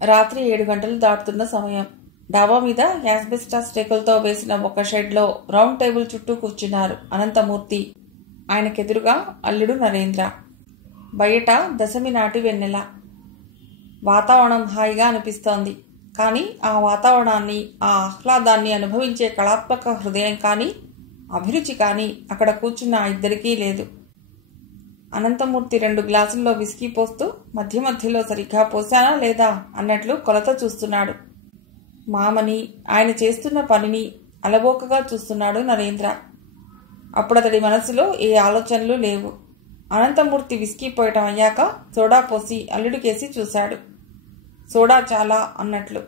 రాత్రి 7 గంటలు దాటుతున్న సమయం. డాబా మీద యాస్బెస్టాస్ రేకులతో వేసిన ఒక షెడ్లో రౌండ్ టేబుల్ చుట్టూ కూర్చున్నారు అనంతమూర్తి, ఆయనకెదురుగా అల్లుడు నరేంద్ర. బయట దశమి నాటి వెన్నెల. వాతావరణం హాయిగా అనిపిస్తోంది. కానీ ఆ వాతావరణాన్ని, ఆ ఆహ్లాదాన్ని అనుభవించే కళాత్మక హృదయం కానీ, అభిరుచి కానీ అక్కడ కూర్చున్న ఇద్దరికీ లేదు. అనంతమూర్తి 2 గ్లాసుల్లో విస్కీ పోస్తూ మధ్య మధ్యలో సరిగ్గా పోసానా లేదా అన్నట్లు కొలత చూస్తున్నాడు. మామని, ఆయన చేస్తున్న పనిని అలవోకగా చూస్తున్నాడు నరేంద్ర. అప్పుడతడి మనసులో ఏ ఆలోచనలు లేవు. అనంతమూర్తి విస్కీ పోయటం అయ్యాక సోడా పోసి అల్లుడికేసి చూశాడు. సోడా చాలా అన్నట్లు,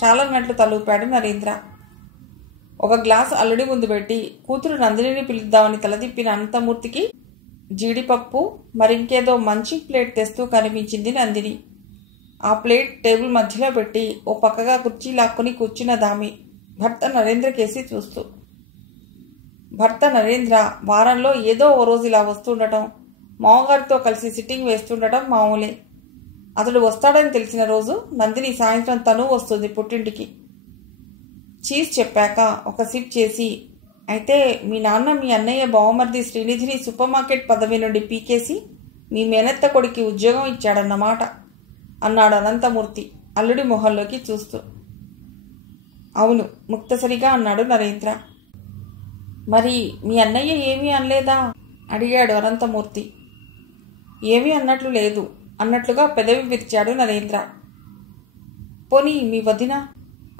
చాలన్నట్లు తలూపాడు నరేంద్ర. ఒక గ్లాసు అల్లుడి ముందు పెట్టి కూతురు నందినిని పిలుద్దామని తలదిప్పిన అనంతమూర్తికి జీడిపప్పు మరింకేదో మంచి ప్లేట్ తెస్తూ కనిపించింది నందిని. ఆ ప్లేట్ టేబుల్ మధ్యలో పెట్టి ఓ పక్కగా కుర్చీ లాక్కుని కూర్చున్న దామి భర్త నరేంద్రకేసి చూస్తూ. భర్త నరేంద్ర వారంలో ఏదో ఓ రోజు ఇలా వస్తుండటం, మామగారితో కలిసి సిట్టింగ్ వేస్తుండటం మామూలే. అతడు వస్తాడని తెలిసిన రోజు నందిని సాయంత్రం తను వస్తుంది పుట్టింటికి. చీజ్ చెప్పాక ఒక సిప్ చేసి, అయితే మీ నాన్న మీ అన్నయ్య బావమర్ది శ్రీనిధిని సూపర్ మార్కెట్ పదవి నుండి పీకేసి మీ మేనత్త కొడుకి ఉద్యోగం ఇచ్చాడన్నమాట అన్నాడు అనంతమూర్తి అల్లుడి మొహంలోకి చూస్తూ. అవును, ముక్తసరిగా అన్నాడు నరేంద్ర. మరి మీ అన్నయ్య ఏమీ అనలేదా అడిగాడు అనంతమూర్తి. ఏమీ అన్నట్లు లేదు అన్నట్లుగా పెదవి విరిచాడు నరేంద్ర. పోనీ మీ వదిన,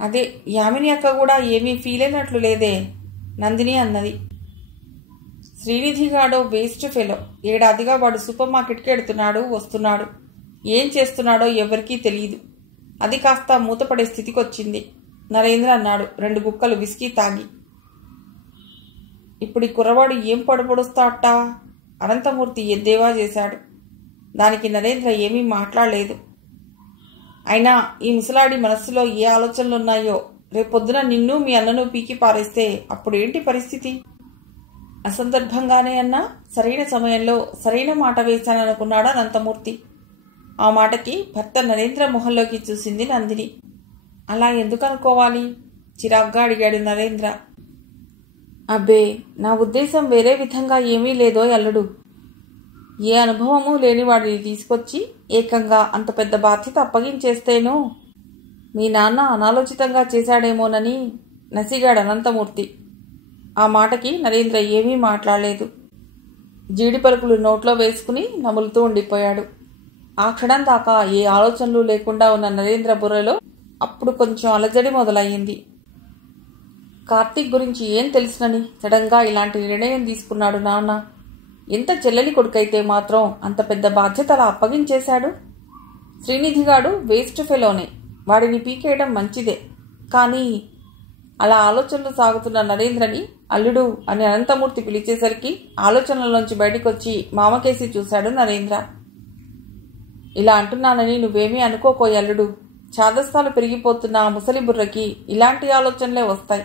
అదే యామిని అక్క కూడా ఏమీ ఫీల్ అయినట్లు లేదే నందిని అన్నది. శ్రీనిధిగాడో వేస్ట్ ఫెలో, ఏడాదిగా వాడు సూపర్ మార్కెట్కి ఎడుతున్నాడు వస్తున్నాడు, ఏం చేస్తున్నాడో ఎవరికీ తెలియదు. అది కాస్త మూతపడే స్థితికి వచ్చింది నరేంద్ర అన్నాడు 2 గుక్కలు విస్కీ తాగి. ఇప్పుడు ఈ కుర్రవాడు ఏం పడుపొడుస్తాట అనంతమూర్తి ఎద్దేవా చేశాడు. దానికి నరేంద్ర ఏమీ మాట్లాడలేదు. అయినా ఈ ముసలాడి మనస్సులో ఏ ఆలోచనలున్నాయో, రేపొద్దున నిన్ను మీ అన్నను పీకి పారేస్తే అప్పుడేంటి పరిస్థితి? అసందర్భంగానే అన్నా సరైన సమయంలో సరైన మాట వేశాననుకున్నాడు అనంతమూర్తి. ఆ మాటకి భర్త నరేంద్ర మొహంలోకి చూసింది నందిని. అలా ఎందుకు అనుకోవాలి చిరాగ్గా అడిగాడు నరేంద్ర. అబ్బే, నా ఉద్దేశం వేరే విధంగా ఏమీ లేదో అల్లుడు. ఏ అనుభవమూ లేని వాడిని తీసుకొచ్చి ఏకంగా అంత పెద్ద బాధ్యత అప్పగించేస్తేనో మీ నాన్న అనాలోచితంగా చేశాడేమోనని నసిగాడు అనంతమూర్తి. ఆ మాటకి నరేంద్ర ఏమీ మాట్లాడలేదు. జీడి పలుకులు నోట్లో వేసుకుని నములుతూ ఉండిపోయాడు. ఆ క్షణం దాకా ఏ ఆలోచనలు లేకుండా ఉన్న నరేంద్ర బుర్రలో అప్పుడు కొంచెం అలజడి మొదలయ్యింది. కార్తీక్ గురించి ఏం తెలుసునని సడన్గా ఇలాంటి నిర్ణయం తీసుకున్నాడు నాన్న? ఎంత చెల్లెలి కొడుకైతే మాత్రం అంత పెద్ద బాధ్యత అలా అప్పగించేశాడు? శ్రీనిధిగాడు వేస్ట్ ఫెలోనే, వాడిని పీకేయడం మంచిదే. కానీ అలా ఆలోచనలు సాగుతున్న నరేంద్రని అల్లుడు అని అనంతమూర్తి పిలిచేసరికి ఆలోచనలోంచి బయటకొచ్చి మామకేసి చూశాడు నరేంద్ర. ఇలా అంటున్నానని నువ్వేమీ అనుకోకోయి అల్లుడు. చాదస్తాలు పెరిగిపోతున్న ఆ ముసలి బుర్రకి ఇలాంటి ఆలోచనలే వస్తాయి.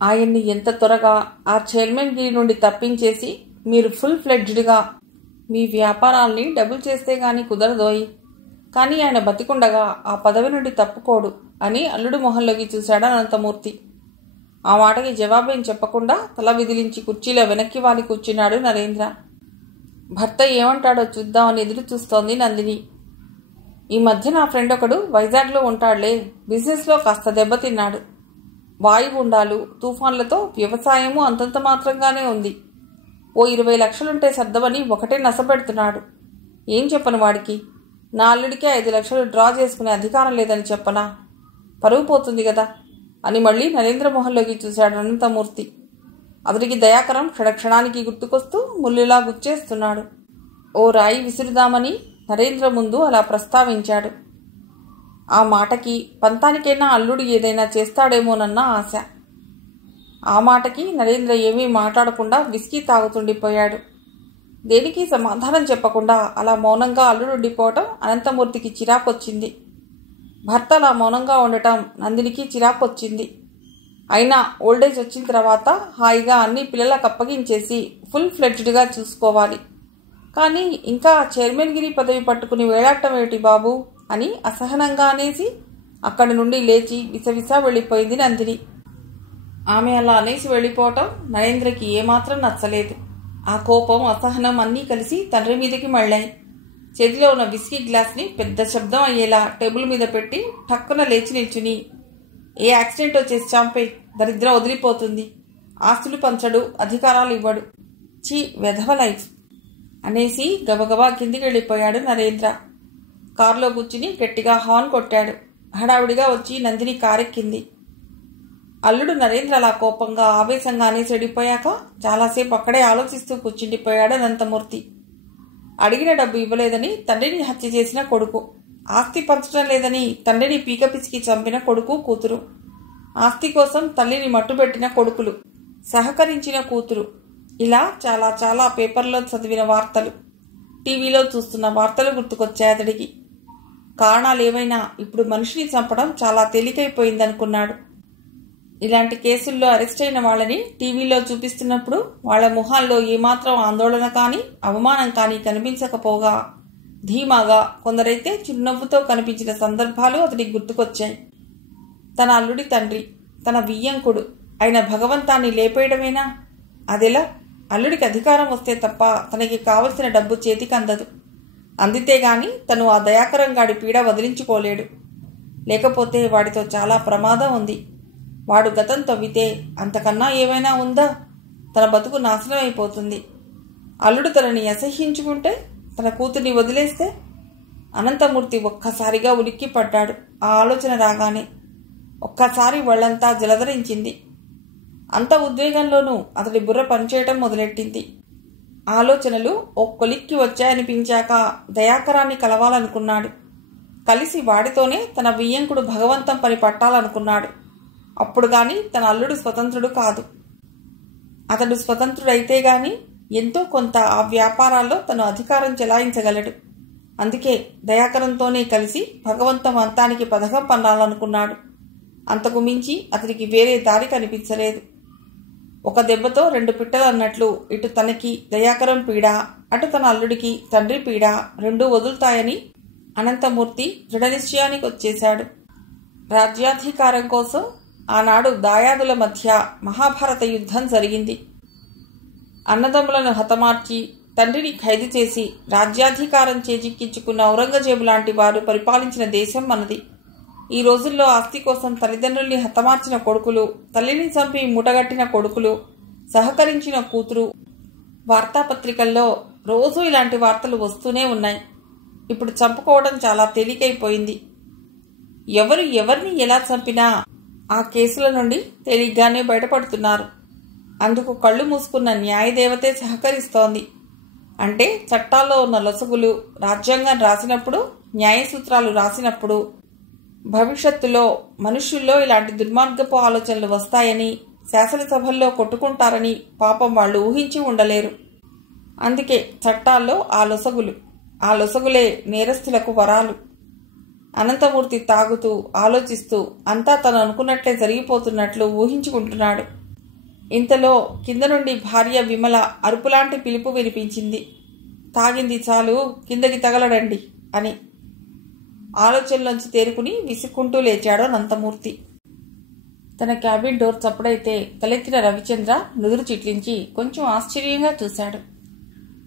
ఆయన్ని ఎంత త్వరగా ఆ చైర్మన్ గిరి నుండి తప్పించేసి మీరు ఫుల్ ఫ్లెడ్జ్డ్గా మీ వ్యాపారాల్ని డబుల్ చేస్తే గాని కుదరదోయి. కానీ ఆయన బతికుండగా ఆ పదవి నుండి తప్పుకోడు అని అల్లుడు మొహంలోకి చూశాడు అనంతమూర్తి. ఆ మాటకి జవాబేం చెప్పకుండా తల విదిలించి కుర్చీలో వెనక్కి వాలి కూర్చున్నాడు నరేంద్ర. భర్త ఏమంటాడో చూద్దామని ఎదురు చూస్తోంది నందిని. ఈ మధ్య నా ఫ్రెండ్ ఒకడు వైజాగ్లో ఉంటాడులే, బిజినెస్లో కాస్త దెబ్బతిన్నాడు. వాయుగుండాలు, తుఫాన్లతో వ్యవసాయము అంతంత మాత్రంగానే ఉంది. ఓ 20 లక్షలుంటే సర్దమని ఒకటే నసపెడుతున్నాడు. ఏం చెప్పను వాడికి? నా అల్లుడికే 5 లక్షలు డ్రా చేసుకునే అధికారం లేదని చెప్పనా? పరువు పోతుంది కదా అని మళ్ళీ నరేంద్ర మొహంలోకి చూశాడు అనంతమూర్తి. అతడికి దయాకరం క్షణక్షణానికి గుర్తుకొస్తూ ముల్లులా గుచ్చేస్తున్నాడు. ఓ రాయి విసురుదామని నరేంద్ర ముందు అలా ప్రస్తావించాడు. ఆ మాటకి పంతానికైనా అల్లుడు ఏదైనా చేస్తాడేమోనన్న ఆశ. ఆ మాటకి నరేంద్ర ఏమీ మాట్లాడకుండా విస్కీ తాగుతుండిపోయాడు. దేనికి సమాధానం చెప్పకుండా అలా మౌనంగా అల్లుడు ఉండిపోవటం అనంతమూర్తికి చిరాకొచ్చింది. భర్త అలా మౌనంగా ఉండటం నందినికి చిరాకొచ్చింది. అయినా ఓల్డేజ్ వచ్చిన తర్వాత హాయిగా అన్ని పిల్లలకు అప్పగించేసి ఫుల్ ఫ్లెడ్జ్డ్గా చూసుకోవాలి. కానీ ఇంకా చైర్మన్ గిరి పదవి పట్టుకుని వేలాడటం ఏమిటి బాబు అని అసహనంగా అనేసి అక్కడి నుండి లేచి విసవిసా వెళ్ళిపోయింది నందిని. ఆమె అలా అనేసి వెళ్ళిపోవటం నరేంద్రకి ఏమాత్రం నచ్చలేదు. ఆ కోపం, అసహనం అన్నీ కలిసి తండ్రి మీదకి మళ్ళాయి. చేతిలో ఉన్న విస్కీ గ్లాస్ని పెద్ద శబ్దం అయ్యేలా టేబుల్ మీద పెట్టి టక్కున లేచి నిల్చుని, ఏ యాక్సిడెంట్ వచ్చేసి చంపే, దరిద్రం వదిలిపోతుంది, ఆస్తులు పంచడు, అధికారాలు ఇవ్వడు, చీ వెధవ లైఫ్ అనేసి గబగబా కిందికి వెళ్ళిపోయాడు నరేంద్ర. కారులో కూర్చుని గట్టిగా హార్న్ కొట్టాడు. హడావుడిగా వచ్చి నందిని కారెక్కింది. అల్లుడు నరేంద్ర అలా కోపంగా ఆవేశంగానే చెడిపోయాక చాలాసేపు అక్కడే ఆలోచిస్తూ కూర్చుండిపోయాడు అనంతమూర్తి. అడిగిన డబ్బు ఇవ్వలేదని తండ్రిని హత్య చేసిన కొడుకు, ఆస్తి పంచడం లేదని తండ్రిని పీక పిసికి చంపిన కొడుకు కూతురు, ఆస్తి కోసం తల్లిని మట్టుబెట్టిన కొడుకులు, సహకరించిన కూతురు, ఇలా చాలా చాలా పేపర్లో చదివిన వార్తలు, టీవీలో చూస్తున్న వార్తలు గుర్తుకొచ్చాయి అతడికి. కారణాలు ఏమైనా ఇప్పుడు మనిషిని చంపడం చాలా తేలికైపోయిందనుకున్నాడు. ఇలాంటి కేసుల్లో అరెస్ట్ అయిన వాళ్ళని టీవీలో చూపిస్తున్నప్పుడు వాళ్ల ముఖాల్లో ఏమాత్రం ఆందోళన కానీ అవమానం కానీ కనిపించకపోగా ధీమాగా, కొందరైతే చిరునవ్వుతో కనిపించిన సందర్భాలు అతడికి గుర్తుకొచ్చాయి. తన అల్లుడి తండ్రి, తన వియ్యంకుడు అయిన భగవంతాన్ని లేపేయడమేనా? అదెలా? అల్లుడికి అధికారం వస్తే తప్ప తనకి కావలసిన డబ్బు చేతికి అందదు. అందితే గాని తను ఆ దయాకరం గాడి పీడ వదిలించుకోలేడు. లేకపోతే వాడితో చాలా ప్రమాదం ఉంది. వాడు గతం తవ్వితే అంతకన్నా ఏమైనా ఉందా? తన బతుకు నాశనం అయిపోతుంది. అల్లుడు తనని అసహ్యించుకుంటే, తన కూతుర్ని వదిలేస్తే? అనంతమూర్తి ఒక్కసారిగా ఉలిక్కి పడ్డాడు. ఆ ఆలోచన రాగానే ఒక్కసారి వాళ్ళంతా జలధరించింది. అంత ఉద్వేగంలోనూ అతడి బుర్ర పనిచేయటం మొదలెట్టింది. ఆలోచనలు ఓ కొలిక్కి వచ్చాయనిపించాక దయాకరాన్ని కలవాలనుకున్నాడు. కలిసి వాడితోనే తన వియ్యంకుడు భగవంతం పని పట్టాలనుకున్నాడు. అప్పుడు గాని తన అల్లుడు స్వతంత్రుడు కాదు. అతడు స్వతంత్రుడైతే గాని ఎంతో కొంత ఆ వ్యాపారాల్లో తను అధికారం చెలాయించగలడు. అందుకే దయాకరంతోనే కలిసి భగవంతం అంతానికి పథకం పన్నాలనుకున్నాడు. అంతకు మించి అతడికి వేరే దారి కనిపించలేదు. ఒక దెబ్బతో రెండు పిట్టలు అన్నట్లు ఇటు తనకి దయాకరం పీడ, అటు తన అల్లుడికి తండ్రి పీడ రెండూ వదులుతాయని అనంతమూర్తి దృఢనిశ్చయానికి వచ్చేశాడు. రాజ్యాధికారం కోసం ఆనాడు దాయాదుల మధ్య మహాభారత యుద్ధం జరిగింది. అన్నదమ్ములను హతమార్చి తండ్రిని ఖైదు చేసి రాజ్యాధికారం చేజిక్కించుకున్న ఔరంగజేబు లాంటి వారు పరిపాలించిన దేశం మనది. ఈ రోజుల్లో ఆస్తి కోసం తల్లిదండ్రుల్ని హతమార్చిన కొడుకులు, తల్లిని చంపి మూటగట్టిన కొడుకులు, సహకరించిన కూతురు, వార్తాపత్రికల్లో రోజూ ఇలాంటి వార్తలు వస్తూనే ఉన్నాయి. ఇప్పుడు చంపుకోవడం చాలా తేలికైపోయింది. ఎవరు ఎవరిని ఎలా చంపినా ఆ కేసుల నుండి తేలిగ్గానే బయటపడుతున్నారు. అందుకు కళ్ళు మూసుకున్న న్యాయదేవతే సహకరిస్తోంది. అంటే చట్టాల్లో ఉన్న లొసగులు, రాజ్యాంగం రాసినప్పుడు, న్యాయసూత్రాలు రాసినప్పుడు భవిష్యత్తులో మనుష్యుల్లో ఇలాంటి దుర్మార్గపు ఆలోచనలు వస్తాయని, శాసనసభల్లో కొట్టుకుంటారని పాపం వాళ్ళు ఊహించి ఉండలేరు. అందుకే చట్టాల్లో ఆ లొసగులు, ఆ లొసగులే నేరస్తులకు వరాలు. అనంతమూర్తి తాగుతూ ఆలోచిస్తూ అంతా తను అనుకున్నట్లే జరిగిపోతున్నట్లు ఊహించుకుంటున్నాడు. ఇంతలో కింద నుండి భార్య విమల అరుపులాంటి పిలుపు వినిపించింది. తాగింది చాలు, కిందకి తగలడండి అని. ఆలోచనలోంచి తేరుకుని విసుక్కుంటూ లేచాడు అనంతమూర్తి. తన క్యాబిన్ డోర్ చప్పుడైతే తలెత్తిన రవిచంద్ర నుదురు చిట్లించి కొంచెం ఆశ్చర్యంగా చూశాడు.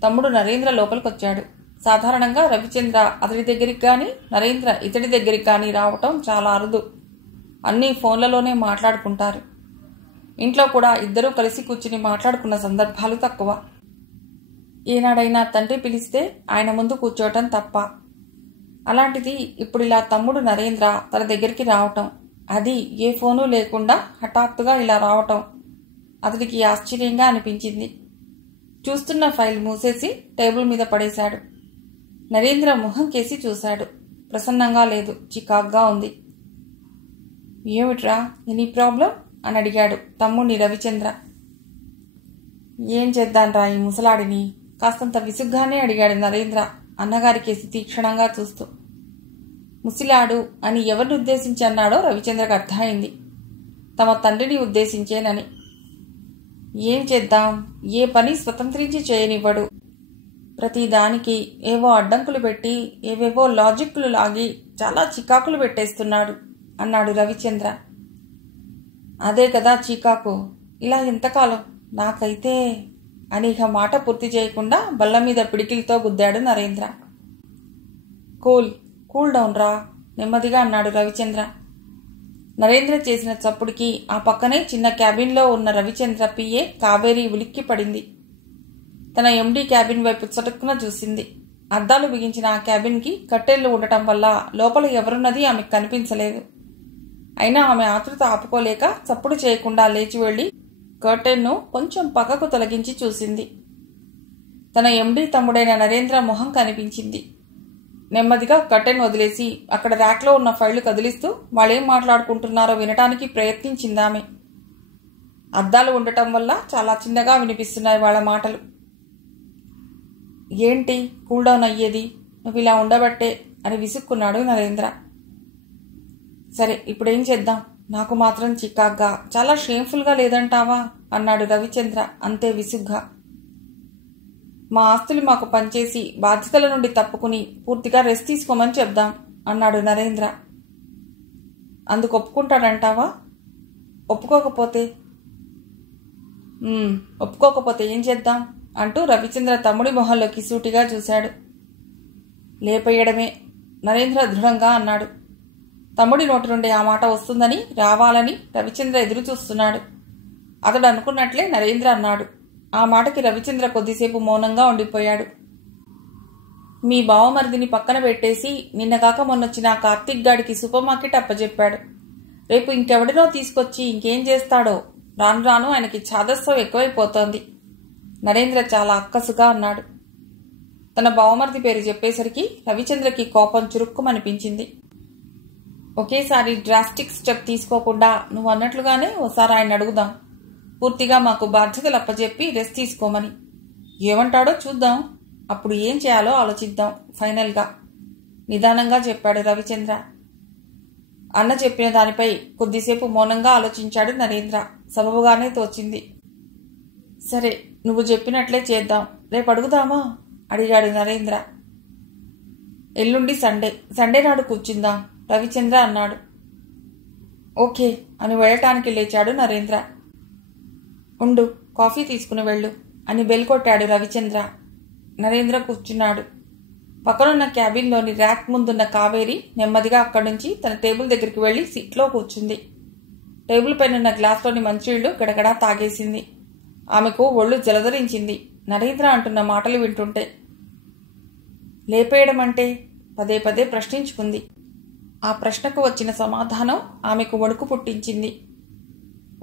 తమ్ముడు నరేంద్ర లోపలికొచ్చాడు. సాధారణంగా రవిచంద్ర అతడి దగ్గరికి కానీ, నరేంద్ర ఇతడి దగ్గరికి కానీ రావటం చాలా అరుదు. అన్నీ ఫోన్లలోనే మాట్లాడుకుంటారు. ఇంట్లో కూడా ఇద్దరూ కలిసి కూర్చుని మాట్లాడుకున్న సందర్భాలు తక్కువ. ఏనాడైనా తండ్రి పిలిస్తే ఆయన ముందు కూర్చోవటం తప్ప. అలాంటిది ఇప్పుడు ఇలా తమ్ముడు నరేంద్ర తన దగ్గరికి రావటం, అది ఏ ఫోను లేకుండా హఠాత్తుగా ఇలా రావటం అతడికి ఆశ్చర్యంగా అనిపించింది. చూస్తున్న ఫైల్ మూసేసి టేబుల్ మీద పడేశాడు. నరేంద్ర ముఖం కేసి చూశాడు. ప్రసన్నంగా లేదు, చికాగ్గా ఉంది. ఏమిట్రా, ఎనీ ప్రాబ్లం అని అడిగాడు తమ్ముడిని రవిచంద్ర. ఏం చేద్దాన్రా ఈ ముసలాడిని, కాస్తంత విసుగ్గానే అడిగాడు నరేంద్ర అన్నగారి కేసి తీక్షణంగా చూస్తూ. ముసిలాడు అని ఎవరిని ఉద్దేశించి అన్నాడో రవిచంద్రకు అర్థమైంది. తమ తండ్రిని ఉద్దేశించేనని. ఏం చేద్దాం, ఏ పని స్వతంత్రించి చేయనివ్వడు. ప్రతిదానికి ఏవో అడ్డంకులు పెట్టి, ఏవేవో లాజిక్లు లాగి చాలా చికాకులు పెట్టేస్తున్నాడు అన్నాడు రవిచంద్ర. అదే కదా చీకాకు, ఇలా ఎంతకాలం నాకైతే అని ఇక మాట పూర్తి చేయకుండా బల్ల మీద పిడికిలతో గుద్దాడు నరేంద్ర. కూల్ డౌన్ రా, నెమ్మదిగా అన్నాడు రవిచంద్ర. నరేంద్ర చేసిన చప్పుడికి ఆ పక్కనే చిన్న క్యాబిన్లో ఉన్న రవిచంద్ర పిఏ కావేరి ఉలిక్కి పడింది. తన ఎండీ క్యాబిన్ వైపు చటుక్కున చూసింది. అద్దాలు బిగించిన ఆ క్యాబిన్కి కట్టెళ్లు ఉండటం వల్ల లోపల ఎవరున్నది ఆమెకు కనిపించలేదు. అయినా ఆమె ఆతృత ఆపుకోలేక చప్పుడు చేయకుండా లేచి వెళ్లి కర్టెన్ను కొంచెం పక్కకు తొలగించి చూసింది. తన ఎండీ తమ్ముడైన నరేంద్ర మొహం కనిపించింది. నెమ్మదిగా కర్టెన్ వదిలేసి అక్కడ ర్యాక్లో ఉన్న ఫైళ్లు కదిలిస్తూ వాళ్ళేం మాట్లాడుకుంటున్నారో వినటానికి ప్రయత్నించిందామె. అద్దాలు ఉండటం వల్ల చాలా చిన్నగా వినిపిస్తున్నాయి వాళ్ళ మాటలు. ఏంటి కూల్డౌన్ అయ్యేది, నువ్వు ఇలా ఉండబట్టే అని విసుక్కున్నాడు నరేంద్ర. సరే ఇప్పుడేం చేద్దాం, నాకు మాత్రం చికాగ్గా చాలా షేమ్ఫుల్గా లేదంటావా అన్నాడు రవిచంద్ర అంతే విసుగ్గా. మా ఆస్తులు మాకు పనిచేసి బాధ్యతల నుండి తప్పుకుని పూర్తిగా రెస్ట్ తీసుకోమని చెప్దాం అన్నాడు నరేంద్ర. అందుకు ఒప్పుకుంటాడంటావా? ఒప్పుకోకపోతే ఏం చేద్దాం అంటూ రవిచంద్ర తమ్ముడి మొహంలోకి సూటిగా చూశాడు. లేపేయడమే నరేంద్ర దృఢంగా అన్నాడు. తమ్ముడి నోటి నుండి ఆ మాట వస్తుందని రావాలని రవిచంద్ర ఎదురు చూస్తున్నాడు. అతడు అనుకున్నట్లే నరేంద్ర అన్నాడు. ఆ మాటకి రవిచంద్ర కొద్దిసేపు మౌనంగా ఉండిపోయాడు. మీ బావమరిదిని పక్కన పెట్టేసి నిన్నగాక మొన్నొచ్చిన ఆ కార్తీక్ గాడికి సూపర్ మార్కెట్ అప్పచెప్పాడు. రేపు ఇంకెవడినో తీసుకొచ్చి ఇంకేం చేస్తాడో, రాను రాను ఆయనకి ఛాదస్సం ఎక్కువైపోతోంది నరేంద్ర చాలా అక్కసుగా అన్నాడు. తన బావమరిది పేరు చెప్పేసరికి రవిచంద్రకి కోపం చురుక్కుమనిపించింది. ఒకేసారి డ్రాస్టిక్ స్టెప్ తీసుకోకుండా నువ్వు అన్నట్లుగానే ఓసారి ఆయన అడుగుదాం, పూర్తిగా మాకు బాధ్యతలు అప్పచెప్పి రెస్ట్ తీసుకోమని. ఏమంటాడో చూద్దాం, అప్పుడు ఏం చేయాలో ఆలోచిద్దాం ఫైనల్గా నిదానంగా చెప్పాడు రవిచంద్ర. అన్న చెప్పిన దానిపై కొద్దిసేపు మౌనంగా ఆలోచించాడు నరేంద్ర. సబబుగానే తోచింది. సరే నువ్వు చెప్పినట్లే చేద్దాం, రేపు అడుగుదామా అడిగాడు నరేంద్ర. ఎల్లుండి సండే నాడు కూర్చుందాం రవిచంద్ర అన్నాడు. ఓకే అని వెళ్ళటానికి లేచాడు నరేంద్ర. ఉండు, కాఫీ తీసుకుని వెళ్ళు అని బెల్ కొట్టాడు రవిచంద్ర. నరేంద్ర కూర్చున్నాడు. పక్కనున్న క్యాబిన్లోని ర్యాక్ ముందున్న కావేరి నెమ్మదిగా అక్కడి నుంచి తన టేబుల్ దగ్గరికి వెళ్లి సీట్లో కూర్చుంది. టేబుల్ పైనున్న గ్లాస్లోని మంచినీళ్లు గడగడా తాగేసింది. ఆమెకు ఒళ్ళు జలధరించింది నరేంద్ర అంటున్న మాటలు వింటుంటే. లేపేయడం అంటే పదే పదే ప్రశ్నించుకుంది. ఆ ప్రశ్నకు వచ్చిన సమాధానం ఆమెకు వణుకు పుట్టించింది.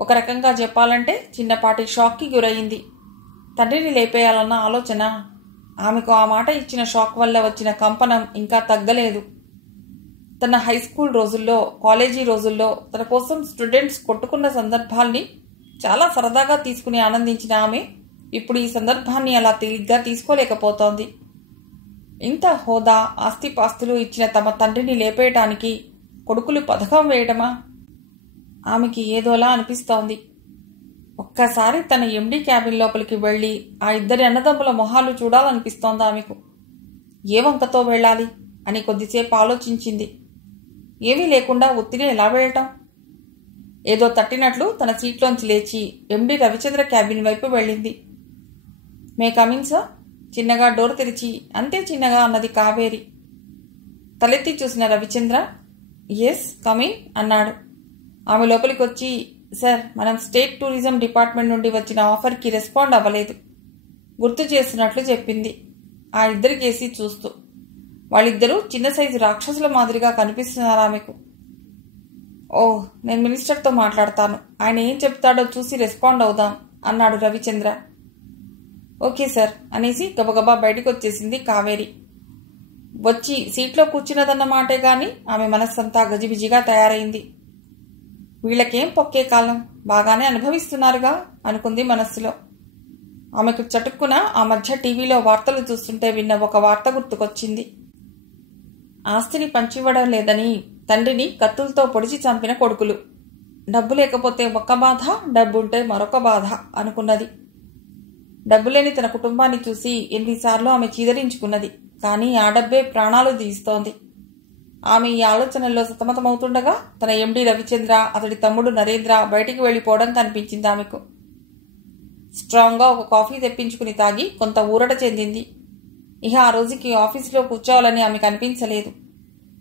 ఒక రకంగా చెప్పాలంటే చిన్నపాటి షాక్కి గురయింది. తండ్రిని లేపేయాలన్న ఆలోచన. ఆమెకు ఆ మాట ఇచ్చిన షాక్ వల్ల వచ్చిన కంపనం ఇంకా తగ్గలేదు. తన హై స్కూల్ రోజుల్లో, కాలేజీ రోజుల్లో తన కోసం స్టూడెంట్స్ కొట్టుకున్న సందర్భాల్ని చాలా సరదాగా తీసుకుని ఆనందించిన ఆమె ఇప్పుడు ఈ సందర్భాన్ని అలా తేలిగ్గా తీసుకోలేకపోతోంది. ఇంత హోదా, ఆస్తిపాస్తులు ఇచ్చిన తమ తండ్రిని లేపేయటానికి కొడుకులు పథకం వేయటమా? ఆమెకి ఏదోలా అనిపిస్తోంది. ఒక్కసారి తన ఎండీ క్యాబిన్ లోపలికి వెళ్లి ఆ ఇద్దరి అన్నదమ్ముల మొహాలు చూడాలనిపిస్తోంది ఆమెకు. ఏ వంకతో వెళ్ళాలి అని కొద్దిసేపు ఆలోచించింది. ఏమీ లేకుండా ఒత్తిడి ఎలా వెళ్ళటం? ఏదో తట్టినట్లు తన సీట్లోంచి లేచి ఎండీ రవిచంద్ర క్యాబిన్ వైపు వెళ్ళింది. May come in sir? చిన్నగా డోర్ తెరిచి అంతే చిన్నగా అన్నది కావేరి. తలెత్తి చూసిన రవిచంద్ర ఎస్ కమిన్ అన్నాడు. ఆమె లోపలికి వచ్చి, సార్ మనం స్టేట్ టూరిజం డిపార్ట్మెంట్ నుండి వచ్చిన ఆఫర్కి రెస్పాండ్ అవ్వలేదు గుర్తు చేస్తున్నట్లు చెప్పింది ఆ ఇద్దరి కేసి చూస్తూ. వాళ్ళిద్దరూ చిన్న సైజు రాక్షసుల మాదిరిగా కనిపిస్తున్నారు ఆమెకు. ఓహ్, నేను మినిస్టర్తో మాట్లాడతాను, ఆయన ఏం చెప్తాడో చూసి రెస్పాండ్ అవుదాం అన్నాడు రవిచంద్ర. ఓకే సార్ అనేసి గబగబా బయటకు వచ్చేసింది కావేరి. వచ్చి సీట్లో కూర్చున్నదన్నమాటే గాని ఆమె మనస్సంతా గజిబిజిగా తయారైంది. వీళ్ళకేం పొక్కే కాలం, బాగానే అనుభవిస్తున్నారుగా అనుకుంది మనస్సులో. ఆమెకు చటుక్కున ఆ మధ్య టీవీలో వార్తలు చూస్తుంటే విన్న ఒక వార్త గుర్తుకొచ్చింది. ఆస్తిని పంచివ్వడం లేదని తండ్రిని కత్తులతో పొడిచి చంపిన కొడుకులు. డబ్బు లేకపోతే ఒక బాధ, డబ్బుంటే మరొక బాధ అనుకున్నది. డబ్బులేని తన కుటుంబాన్ని చూసి ఎన్నిసార్లు ఆమె చీదరించుకున్నది. కానీ ఆ డబ్బే ప్రాణాలు తీస్తోంది. ఆమె ఈ ఆలోచనల్లో సతమతమవుతుండగా తన ఎండి రవిచంద్ర, అతడి తమ్ముడు నరేంద్ర బయటికి వెళ్లిపోవడం కనిపించింది ఆమెకు. స్ట్రాంగ్గా ఒక కాఫీ తెప్పించుకుని తాగి కొంత ఊరట చెందింది. ఇక ఆ రోజుకి ఆఫీసులో కూర్చోవాలని ఆమెకు అనిపించలేదు.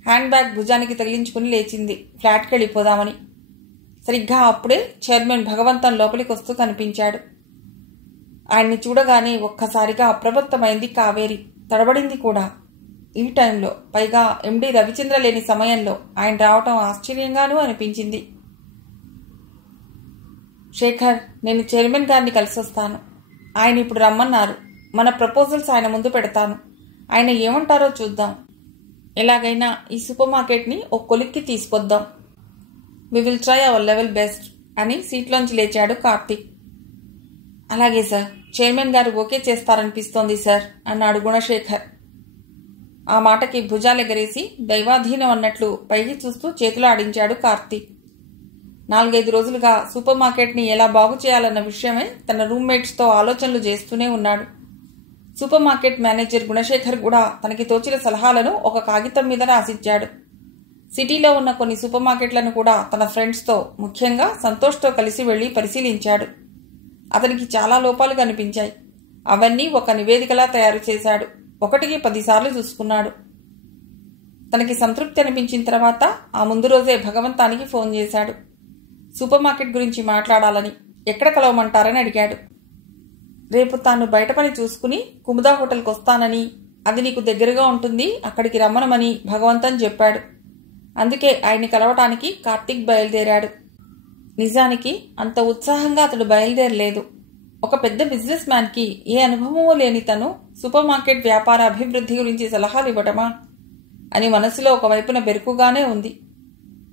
హ్యాండ్ బ్యాగ్ భుజానికి తగిలించుకుని లేచింది ఫ్లాట్కి వెళ్ళిపోదామని. సరిగ్గా అప్పుడే చైర్మన్ భగవంతం లోపలికి వస్తూ కనిపించాడు. ఆయన్ని చూడగానే ఒక్కసారిగా అప్రమత్తమైంది కావేరి. తడబడింది కూడా. ఈ టైంలో, పైగా ఎండి రవిచంద్ర లేని సమయంలో ఆయన రావటం ఆశ్చర్యంగానూ అనిపించింది. శేఖర్, నేను చైర్మన్ గారిని కలిసొస్తాను. ఆయన ఇప్పుడు రమ్మన్నారు. మన ప్రపోజల్స్ ఆయన ముందు పెడతాను. ఆయన ఏమంటారో చూద్దాం. ఎలాగైనా ఈ సూపర్ మార్కెట్ని ఓ కొలిక్కి తీసుకొద్దాం. We will try our level best అని సీట్లోంచి లేచాడు కార్తీక్. అలాగే సార్, చైర్మన్ గారు ఓకే చేస్తారనిపిస్తోంది సార్ అన్నాడు గుణశేఖర్. ఆ మాటకి భుజాలెగరేసి దైవాధీనం అన్నట్లు పైకి చూస్తూ చేతులు ఆడించాడు కార్తీక్. 4-5 రోజులుగా సూపర్ మార్కెట్ని ఎలా బాగు చేయాలన్న విషయమే తన రూమ్మేట్స్తో ఆలోచనలు చేస్తూనే ఉన్నాడు. సూపర్ మార్కెట్ మేనేజర్ గుణశేఖర్ కూడా తనకి తోచిన సలహాలను ఒక కాగితం మీద రాసిచ్చాడు. సిటీలో ఉన్న కొన్ని సూపర్ మార్కెట్లను కూడా తన ఫ్రెండ్స్తో, ముఖ్యంగా సంతోష్తో కలిసి వెళ్లి పరిశీలించాడు. అతనికి చాలా లోపాలు కనిపించాయి. అవన్నీ ఒక నివేదికలా తయారు చేశాడు. 1కి 10 సార్లు చూసుకున్నాడు. తనకి సంతృప్తి అనిపించిన తర్వాత ఆ ముందు రోజే భగవంతానికి ఫోన్ చేశాడు. సూపర్ మార్కెట్ గురించి మాట్లాడాలని, ఎక్కడ కలవమంటారని అడిగాడు. రేపు తాను బయట పని చూసుకుని కుముదా హోటల్కి వస్తానని, అది నీకు దగ్గరగా ఉంటుంది, అక్కడికి రమ్మనమని భగవంతన్ చెప్పాడు. అందుకే ఆయన్ని కలవటానికి కార్తీక్ బయలుదేరాడు. నిజానికి అంత ఉత్సాహంగా అతడు బయలుదేరలేదు. ఒక పెద్ద బిజినెస్ మ్యాన్కి ఏ అనుభవమూ లేని తను సూపర్ మార్కెట్ వ్యాపార అభివృద్ధి గురించి సలహాలు ఇవ్వటమా అని మనసులో ఒకవైపున బెరుకుగానే ఉంది.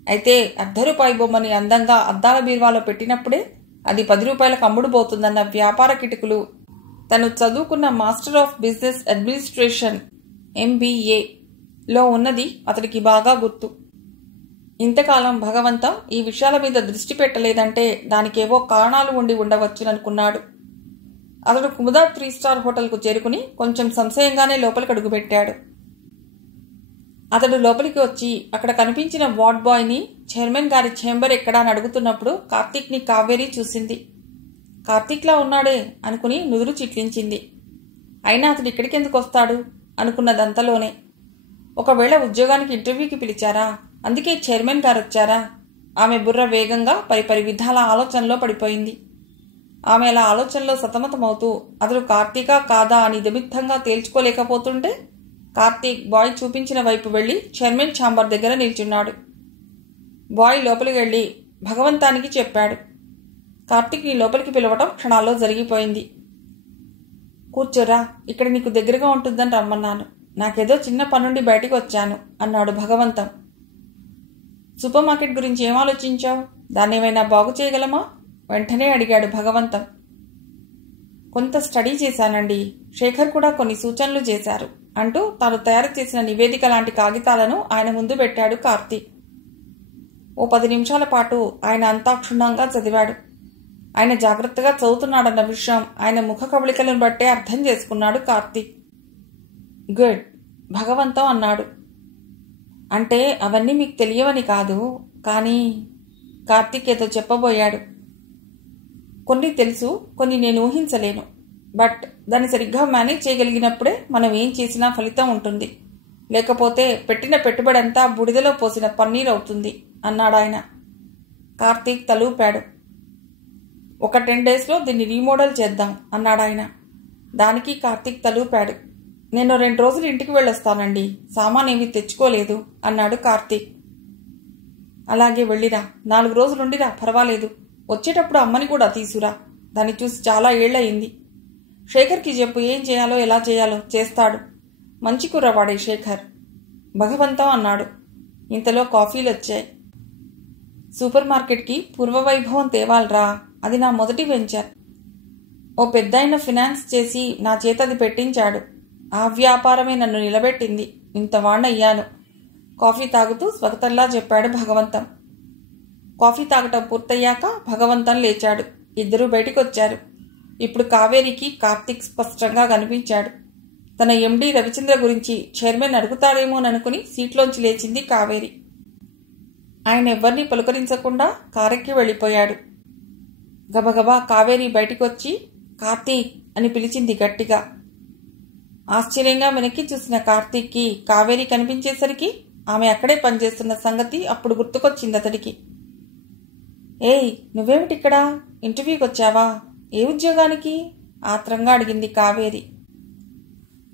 అయితే ₹1 బొమ్మని అందంగా అద్దాల బీరువాలో పెట్టినప్పుడే అది ₹10కు అమ్ముడుపోతుందన్న వ్యాపార కిటుకులు తను చదువుకున్న మాస్టర్ ఆఫ్ బిజినెస్ అడ్మినిస్ట్రేషన్ MBAలో ఉన్నది అతడికి బాగా గుర్తు. ఇంతకాలం భగవంతం ఈ విషయాల మీద దృష్టి పెట్టలేదంటే దానికేవో కారణాలు ఉండి ఉండవచ్చుననుకున్నాడు. అతడు కుముదా 3 స్టార్ హోటల్కు చేరుకుని కొంచెం సంశయంగానే లోపలికి అడుగుపెట్టాడు. అతడు లోపలికి వచ్చి అక్కడ కనిపించిన వార్డ్ బాయ్ని చైర్మన్ గారి ఛేంబర్ ఎక్కడా అని అడుగుతున్నప్పుడు కార్తీక్ని కావేరి చూసింది. కార్తీక్లా ఉన్నాడే అనుకుని నుదురు చిట్లించింది. అయినా అతడు ఇక్కడికి ఎందుకు వస్తాడు అనుకున్నదంతలోనే, ఒకవేళ ఉద్యోగానికి ఇంటర్వ్యూకి పిలిచారా, అందుకే చైర్మన్ గారు వచ్చారా? ఆమె బుర్ర వేగంగా పరిపరి విధాల ఆలోచనలో పడిపోయింది. ఆమె అలా ఆలోచనలో సతమతమవుతూ అతడు కార్తీకా కాదా అని దిమిత్తంగా తేల్చుకోలేకపోతుంటే కార్తీక్ బాయ్ చూపించిన వైపు వెళ్లి చైర్మన్ ఛాంబర్ దగ్గర నిల్చున్నాడు. బాయ్ లోపలికి వెళ్లి భగవంతానికి చెప్పాడు. కార్తీక్ని లోపలికి పిలవటం క్షణాల్లో జరిగిపోయింది. కూర్చోరా, ఇక్కడ నీకు దగ్గరగా ఉంటుందని రమ్మన్నాను. నాకేదో చిన్న పనుండి బయటికి వచ్చాను అన్నాడు భగవంతం. సూపర్ మార్కెట్ గురించి ఏం ఆలోచించావు? దాన్నేమైనా బాగు చేయగలమా? వెంటనే అడిగాడు భగవంతం. కొంత స్టడీ చేశానండి. శేఖర్ కూడా కొన్ని సూచనలు చేశారు అంటూ తాను తయారు చేసిన నివేదిక లాంటి కాగితాలను ఆయన ముందు పెట్టాడు కార్తీక్. ఓ 10 నిమిషాల పాటు ఆయన అంతా క్షుణ్ణంగా చదివాడు. ఆయన జాగ్రత్తగా చదువుతున్నాడన్న విషయం ఆయన ముఖ కవళికలను బట్టే అర్థం చేసుకున్నాడు కార్తీక్. గుడ్, భగవంతం అన్నాడు. అంటే అవన్నీ మీకు తెలియవని కాదు, కానీ కార్తీక్ ఏదో చెప్పబోయాడు. కొన్ని తెలుసు, కొన్ని నేను ఊహించలేను. బట్ దాన్ని సరిగ్గా మేనేజ్ చేయగలిగినప్పుడే మనం ఏం చేసినా ఫలితం ఉంటుంది. లేకపోతే పెట్టిన పెట్టుబడి అంతా బుడిదలో పోసిన పన్నీర్ అవుతుంది అన్నాడాయన. కార్తీక్ తలూపాడు. ఒక 10 డేస్లో దీన్ని రీమోడల్ చేద్దాం అన్నాడాయన. దానికి కార్తీక్ తలూపాడు. నేను 2 రోజులు ఇంటికి వెళ్ళొస్తానండి, సామాన్ ఏమీ తెచ్చుకోలేదు అన్నాడు కార్తీక్. అలాగే వెళ్ళిరా, 4 రోజులుండిరా, పర్వాలేదు. వచ్చేటప్పుడు అమ్మని కూడా తీసురా, దాన్ని చూసి చాలా ఏళ్లయింది. శేఖర్కి చెప్పు, ఏం చేయాలో ఎలా చేయాలో చేస్తాడు. మంచి కుర్రవాడే శేఖర్, భగవంతం అన్నాడు. ఇంతలో కాఫీలు వచ్చాయి. సూపర్ మార్కెట్కి పూర్వవైభవం తేవాలరా, అది నా మొదటి వెంచర్. ఓ పెద్దాయన ఫినాన్స్ చేసి నా చేత అది పెట్టించాడు. ఆ వ్యాపారమే నన్ను నిలబెట్టింది. ఇంత వాణ్ణయ్యాను. కాఫీ తాగుతూ స్వగతంలా చెప్పాడు భగవంతం. కాఫీ తాగటం పూర్తయ్యాక భగవంతం లేచాడు. ఇద్దరూ బయటికొచ్చారు. ఇప్పుడు కావేరికి కార్తీక్ స్పష్టంగా కనిపించాడు. తన ఎండీ రవిచంద్ర గురించి చైర్మన్ అడుగుతాడేమోననుకుని సీట్లోంచి లేచింది కావేరి. ఆయన ఎవ్వరినీ పలుకరించకుండా కారెక్కి వెళ్ళిపోయాడు. గబగబా కావేరి బయటికొచ్చి కార్తీక్ అని పిలిచింది గట్టిగా. ఆశ్చర్యంగా వెనక్కి చూసిన కార్తీక్కి కావేరి కనిపించేసరికి ఆమె అక్కడే పనిచేస్తున్న సంగతి అప్పుడు గుర్తుకొచ్చింది అతడికి. ఏయ్, నువ్వేమిటిక్కడా? ఇంటర్వ్యూకి వచ్చావా? ఏ ఉద్యోగానికి? ఆత్రంగా అడిగింది కావేరి.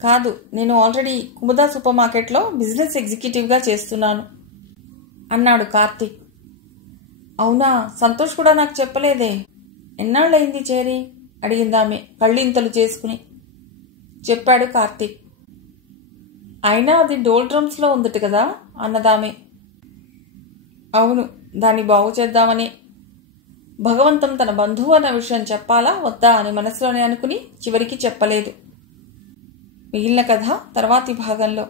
కాదు, నేను ఆల్రెడీ కుముదా సూపర్ మార్కెట్లో బిజినెస్ ఎగ్జిక్యూటివ్గా చేస్తున్నాను అన్నాడు కార్తీక్. అవునా, సంతోష్ కూడా నాకు చెప్పలేదే. ఎన్నాళ్ళయింది చేరి? అడిగిందామె కళ్ళింతలు చేసుకుని. చెప్పాడు కార్తీక్. అయినా అది డోల్ డ్రమ్స్లో ఉందట కదా అన్నదామె. అవును, దాన్ని బాగు చేద్దామని. భగవంతం తన బంధువు అన్న విషయం చెప్పాలా వద్దా అని మనసులోనే అనుకుని చివరికి చెప్పలేదు. మిగిలిన కథ తర్వాతి భాగంలో.